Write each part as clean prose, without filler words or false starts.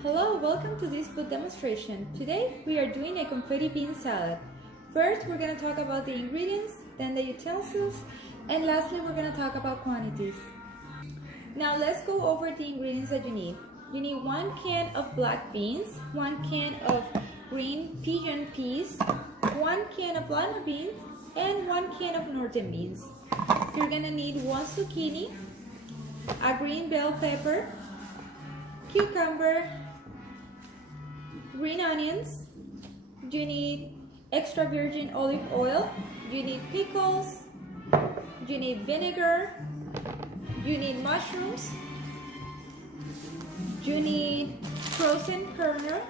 Hello, welcome to this food demonstration. Today we are doing a confetti bean salad. First we're going to talk about the ingredients, then the utensils, and lastly we're going to talk about quantities. Now let's go over the ingredients that you need. You need 1 can of black beans, 1 can of green pigeon peas, 1 can of lima beans, and 1 can of northern beans. You're going to need 1 zucchini, a green bell pepper, cucumber, green onions, you need extra virgin olive oil, you need pickles, you need vinegar, you need mushrooms, you need frozen kernel,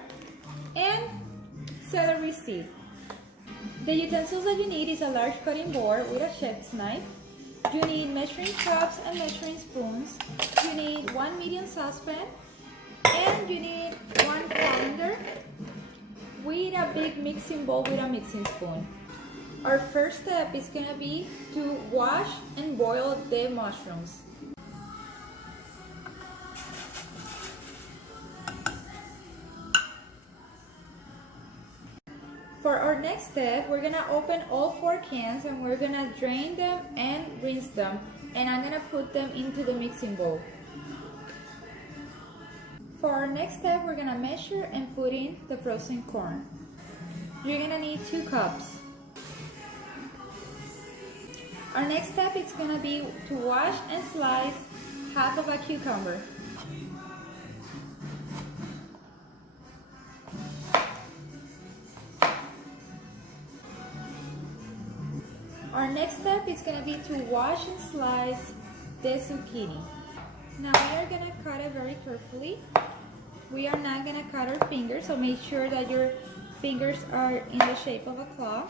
and celery seed. The utensils that you need is a large cutting board with a chef's knife. You need measuring cups and measuring spoons. You need 1 medium saucepan. And you need 1 colander with a big mixing bowl with a mixing spoon. Our first step is going to be to wash and boil the mushrooms. For our next step, we're going to open all 4 cans and we're going to drain them and rinse them. And I'm going to put them into the mixing bowl. For our next step, we're going to measure and put in the frozen corn. You're going to need 2 cups. Our next step is going to be to wash and slice half of a cucumber. Our next step is going to be to wash and slice the zucchini. Now we are going to cut it very carefully. We are not going to cut our fingers, so make sure that your fingers are in the shape of a claw.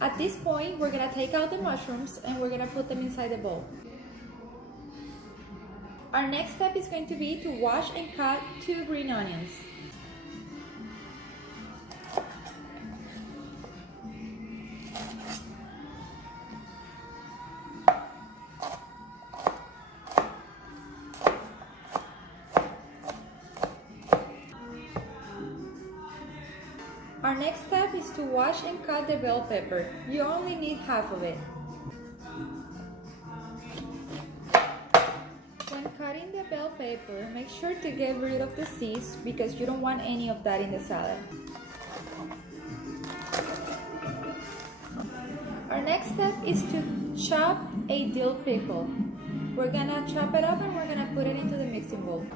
At this point, we're going to take out the mushrooms and we're going to put them inside the bowl. Our next step is going to be to wash and cut 2 green onions. Our next step is to wash and cut the bell pepper. You only need half of it. When cutting the bell pepper, make sure to get rid of the seeds because you don't want any of that in the salad. Our next step is to chop a dill pickle. We're gonna chop it up and we're gonna put it into the mixing bowl.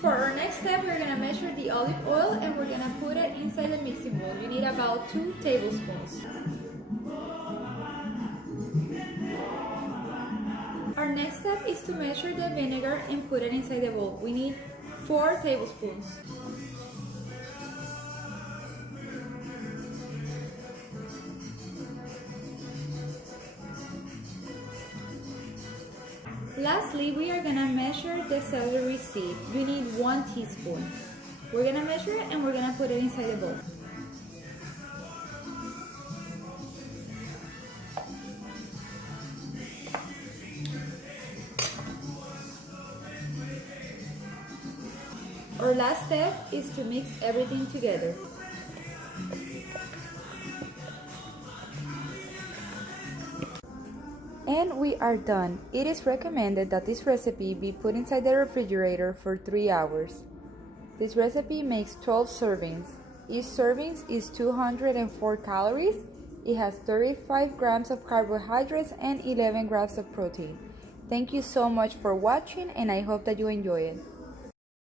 For our next step, we're going to measure the olive oil and we're going to put it inside the mixing bowl. You need about 2 tablespoons. Our next step is to measure the vinegar and put it inside the bowl. We need 4 tablespoons. Lastly, we are going to measure the celery seed. You need 1 teaspoon. We're going to measure it and we're going to put it inside the bowl. Our last step is to mix everything together. And we are done. It is recommended that this recipe be put inside the refrigerator for 3 hours. This recipe makes 12 servings. Each serving is 204 calories. It has 35 grams of carbohydrates and 11 grams of protein. Thank you so much for watching and I hope that you enjoy it.